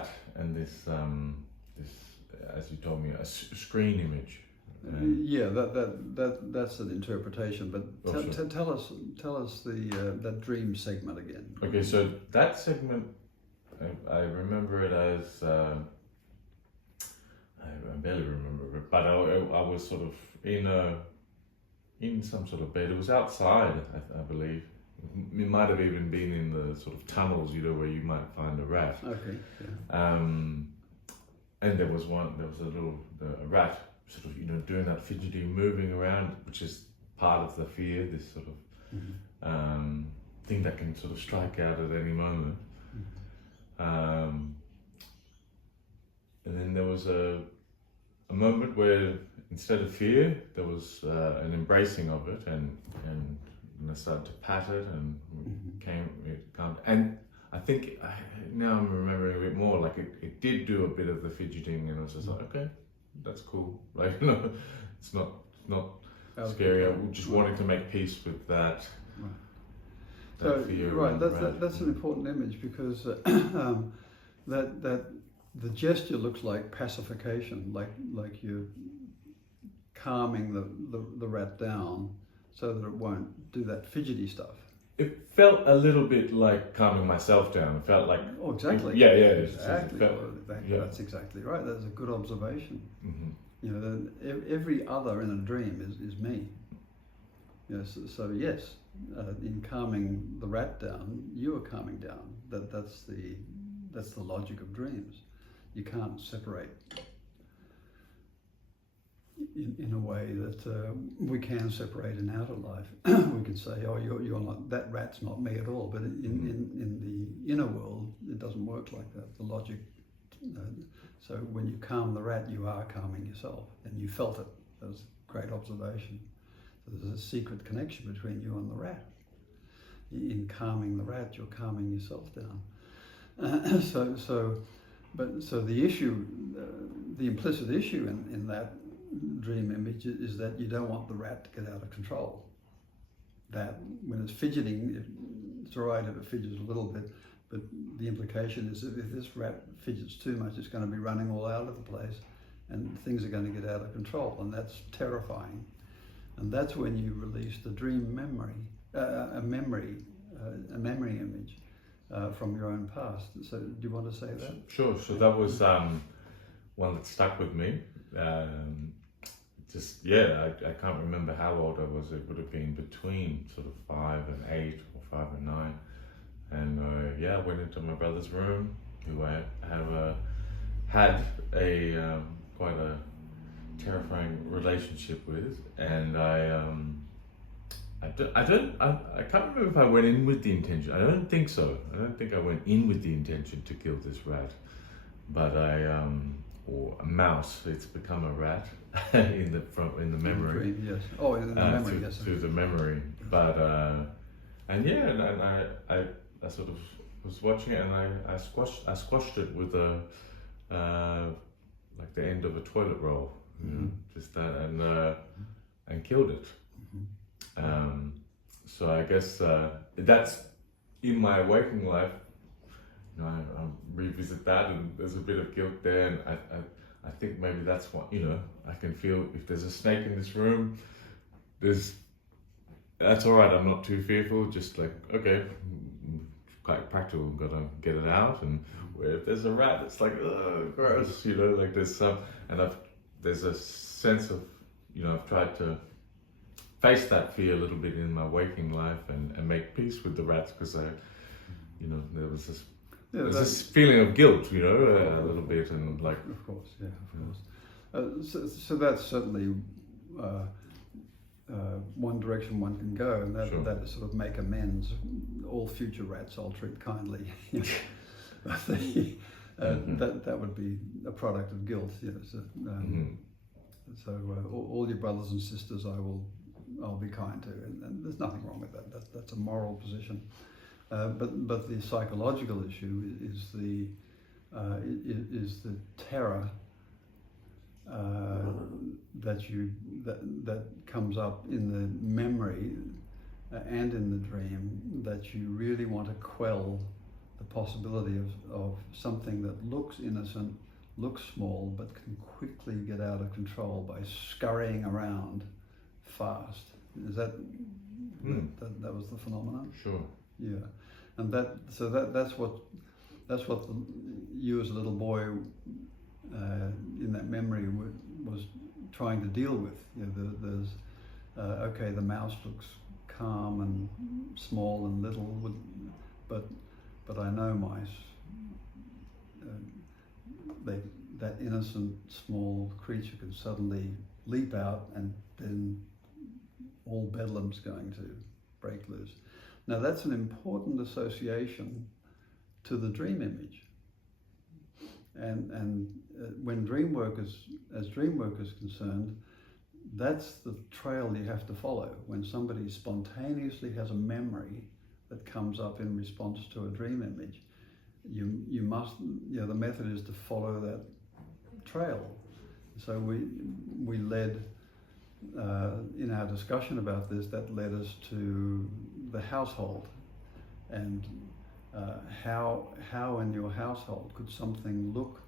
rat and this as you told me, a screen image. Yeah, that's an interpretation. But tell us that dream segment again. Okay, so that segment, I remember it as I barely remember it, but I was sort of in some sort of bed. It was outside, I believe. It might have even been in the sort of tunnels, where you might find a rat. Okay. Yeah. And there was a rat sort of, doing that fidgety, moving around, which is part of the fear, this sort of thing that can sort of strike out at any moment. And then there was a moment where instead of fear, there was an embracing of it, and I started to pat it, and it calmed. And I think now I'm remembering a bit more. Like it did do a bit of the fidgeting, and I was just like, okay, that's cool. Like it's not scary. I'm just wanting to make peace with that. Right. That fear. Right. That's an important image, because that the gesture looks like pacification, like you're calming the rat down so that it won't do that fidgety stuff. It felt a little bit like calming myself down. It felt like... Oh, exactly. Yeah. Exactly. That's exactly right. That's a good observation. Mm-hmm. Every other in a dream is me. Yes. So yes, in calming the rat down, you are calming down. That's the logic of dreams. You can't separate in a way that we can separate in outer life. We can say, oh, you're not, that rat's not me at all. But in the inner world, it doesn't work like that. The logic. So when you calm the rat, you are calming yourself, and you felt it. That was a great observation. So there's a secret connection between you and the rat. In calming the rat, you're calming yourself down. So the issue, the implicit issue in that dream image is that you don't want the rat to get out of control. That when it's fidgeting, it's all right if it fidgets a little bit, but the implication is that if this rat fidgets too much, it's going to be running all out of the place, and things are going to get out of control, and that's terrifying. And that's when you release the dream memory, a memory image from your own past. So do you want to say that? Sure. So that was one that stuck with me. I can't remember how old I was. It would have been between sort of 5 and 8 or 5 and 9. And I went into my brother's room, who I have had a quite a terrifying relationship with, and I can't remember if I went in with the intention. I don't think so. I don't think I went in with the intention to kill this rat, but or a mouse. It's become a rat in the memory. Yes. Oh, in the memory. Yes. Through the memory, but I sort of was watching it, and I squashed it with like the end of a toilet roll, just that, and killed it. Mm-hmm. So I guess that's in my waking life. I revisit that, and there's a bit of guilt there, and I think maybe that's what I can feel. If there's a snake in this room, that's all right. I'm not too fearful. Just like, okay, quite practical. Got to get it out. And where if there's a rat, it's like, oh, gross. Like there's there's a sense of I've tried to face that fear a little bit in my waking life and make peace with the rats, because there was this. Yeah, there's this feeling of guilt, a little bit, and like. Of course, yeah, of course. So that's certainly one direction one can go, and that is sort of make amends. All future rats I'll treat kindly. That would be a product of guilt. So all your brothers and sisters, I'll be kind to, and there's nothing wrong with that. That's a moral position. But the psychological issue is the terror that comes up in the memory and in the dream, that you really want to quell the possibility of something that looks innocent, looks small, but can quickly get out of control by scurrying around fast. Is that that was the phenomenon? Sure. Yeah, and that's what you as a little boy in that memory was trying to deal with. You know, there's okay, the mouse looks calm and small and little, but I know mice. That innocent small creature can suddenly leap out, and then all bedlam's going to break loose. Now that's an important association to the dream image, and when dream work is concerned, that's the trail you have to follow. When somebody spontaneously has a memory that comes up in response to a dream image, you must, you know, the method is to follow that trail. So we led in our discussion about this, that led us to the household, and how in your household could something look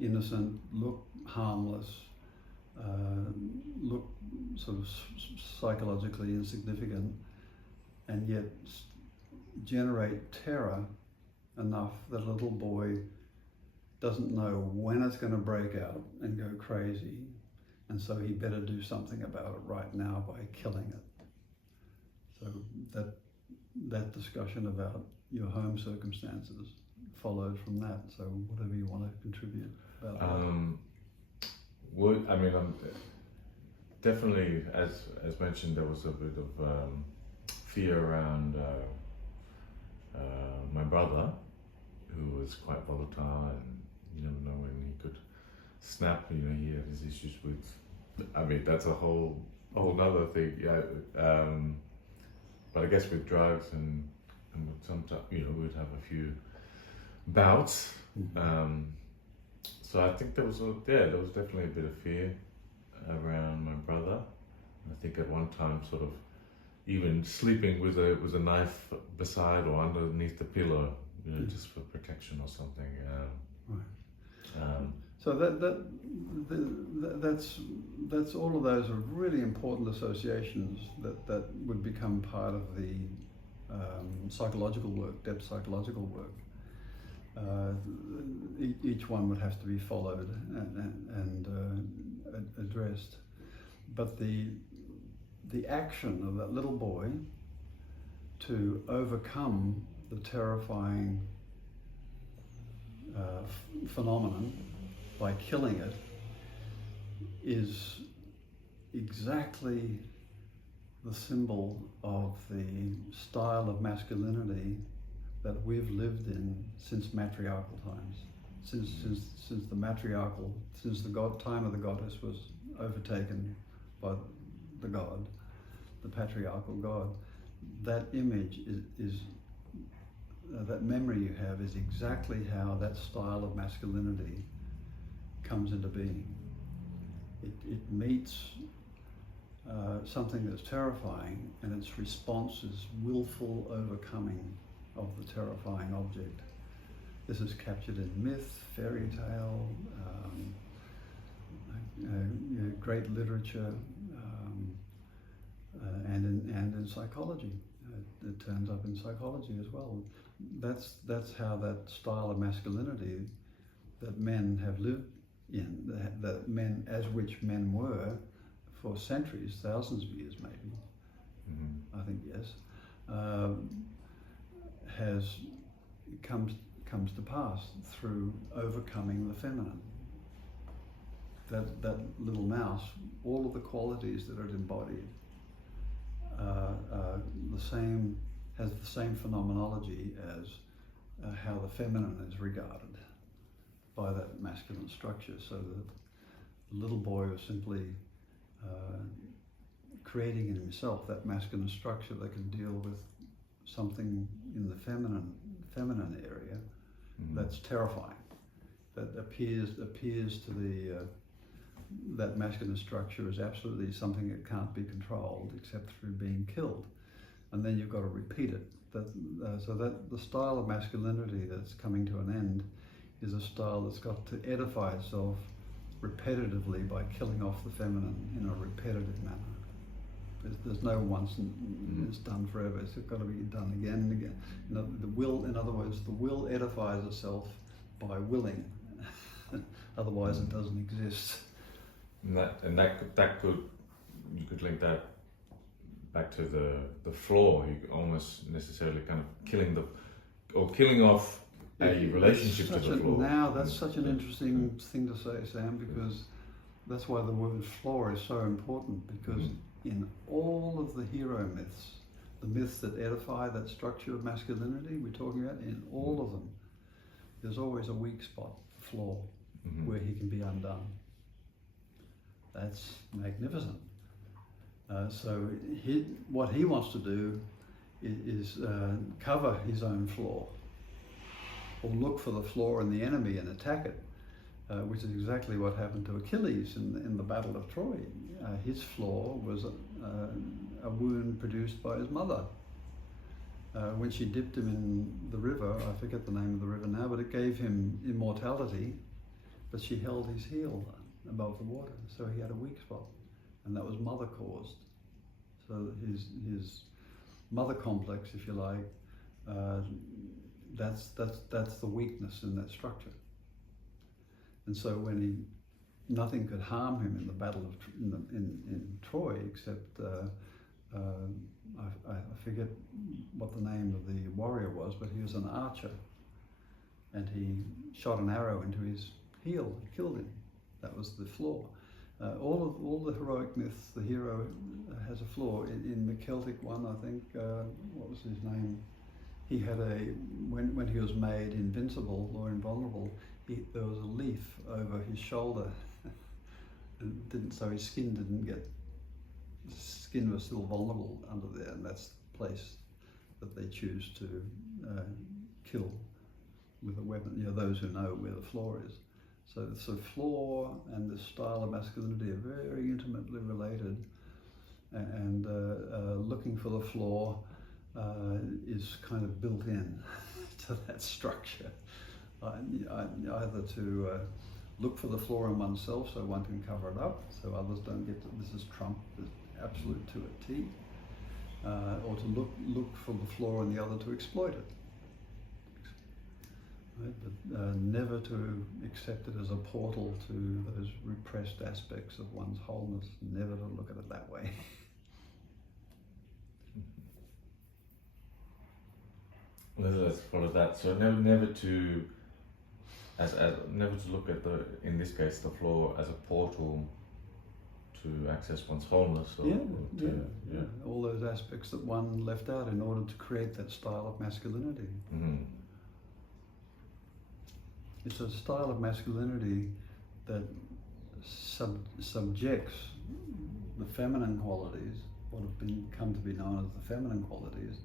innocent, look harmless, look sort of psychologically insignificant, and yet generate terror enough that a little boy doesn't know when it's going to break out and go crazy, and so he better do something about it right now by killing it. So that discussion about your home circumstances followed from that. So whatever you want to contribute about that. I mean, definitely, as mentioned, there was a bit of fear around my brother, who was quite volatile, and you never know when he could snap. You know, he had his issues with. I mean, that's a whole other thing. Yeah, but I guess with drugs and sometimes, you know, we'd have a few bouts. So I think there was definitely a bit of fear around my brother. I think at one time, sort of, even sleeping with a knife beside or underneath the pillow, you know, just for protection or something. Right. So that's all of those are really important associations that would become part of the psychological work, depth psychological work. Each one would have to be followed and addressed, but the action of that little boy to overcome the terrifying phenomenon by killing it is exactly the symbol of the style of masculinity that we've lived in since matriarchal times, since the time of the goddess was overtaken by the god, the patriarchal god. That image is that memory you have is exactly how that style of masculinity comes into being. It meets something that's terrifying, and its response is willful overcoming of the terrifying object. This is captured in myth, fairy tale, great literature, and in psychology. It turns up in psychology as well. That's how that style of masculinity that men have lived in, that men, as which men were for centuries, thousands of years maybe, I think yes, comes to pass through overcoming the feminine. That little mouse, all of the qualities that it embodied, has the same phenomenology as how the feminine is regarded by that masculine structure. So that the little boy was simply creating in himself that masculine structure that can deal with something in the feminine area that's terrifying, that appears to that masculine structure is absolutely something that can't be controlled except through being killed. And then you've got to repeat it So that the style of masculinity that's coming to an end is a style that's got to edify itself repetitively by killing off the feminine in a repetitive manner. There's no once and it's done forever. It's got to be done again and again. In other words, the will edifies itself by willing. Otherwise, it doesn't exist. And that could, you could link that back to the flaw. You could almost necessarily kind of killing off a relationship to the flaw. Now that's such an interesting thing to say, Sam, because that's why the word flaw is so important, because in all of the hero myths, the myths that edify that structure of masculinity we're talking about, in all of them, there's always a weak spot, a flaw, where he can be undone. That's magnificent. So what he wants to do is cover his own flaw, or look for the flaw in the enemy and attack it, which is exactly what happened to Achilles in the Battle of Troy. His flaw was a wound produced by his mother. When she dipped him in the river, I forget the name of the river now, but it gave him immortality, but she held his heel above the water, so he had a weak spot, and that was mother caused. So his mother complex, if you like, that's the weakness in that structure. And so when nothing could harm him in the battle of in Troy, except I forget what the name of the warrior was, but he was an archer, and he shot an arrow into his heel and killed him. That was the flaw. All the heroic myths, the hero has a flaw. In the Celtic one, I think, what was his name? He had when he was made invincible or invulnerable, there was a leaf over his shoulder. So his skin didn't get. His skin was still vulnerable under there, and that's the place that they choose to kill with a weapon. Those who know where the flaw is. So flaw and this style of masculinity are very intimately related, and looking for the flaw is kind of built in to that structure. Either to look for the flaw in oneself so one can cover it up, so others don't get to. This is Trump, absolute to a T, or to look for the flaw in the other to exploit it. Right? But never to accept it as a portal to those repressed aspects of one's wholeness. Never to look at it that way. Let's follow that. So never to look at in this case, the flaw as a portal to access one's wholeness. All those aspects that one left out in order to create that style of masculinity. It's a style of masculinity that subjects the feminine qualities, what have come to be known as the feminine qualities,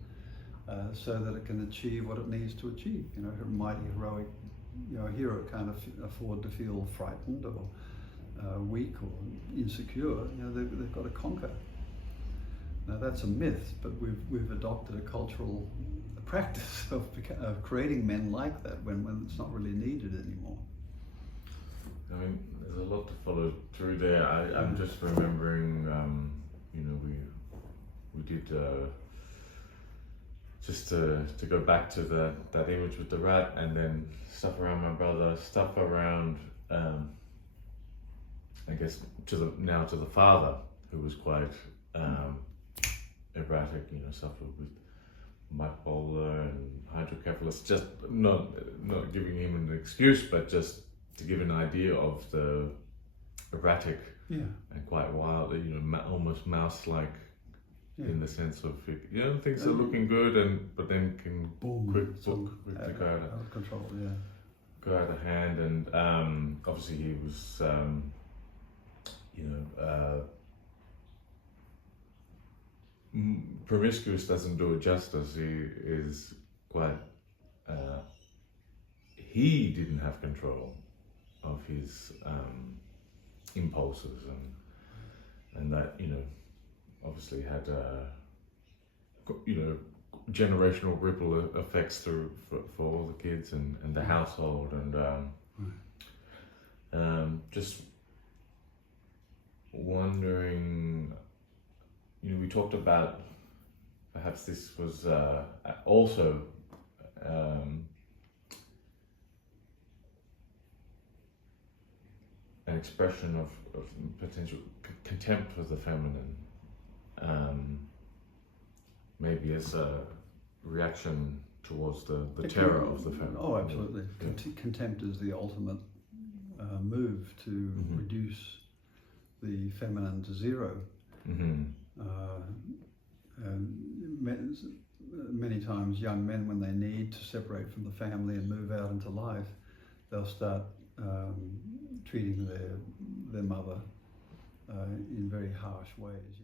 so that it can achieve what it needs to achieve. A mighty heroic, a hero can't afford to feel frightened or weak or insecure. They've got to conquer. Now that's a myth, but we've adopted a cultural practice of creating men like that when it's not really needed anymore. I mean, there's a lot to follow through there. I'm just remembering, we did just to go back to that image with the rat, and then stuff around my brother, stuff around, I guess to the father, who was quite erratic, suffered with bipolar and hydrocephalus. Just not giving him an excuse, but just to give an idea of the erratic and quite wild, almost mouse-like in the sense of things are looking good, but then can quickly go out of control. Go out of hand, and obviously he was promiscuous doesn't do it justice. He is quite. He didn't have control of his impulses, and that obviously had generational ripple effects through for all the kids and the household, and just wondering, we talked about perhaps this was also an expression of potential contempt for the feminine, maybe as a reaction towards the terror of the feminine. Oh, absolutely. Contempt is the ultimate move to reduce the feminine to zero. Many times young men, when they need to separate from the family and move out into life, they'll start treating their mother in very harsh ways.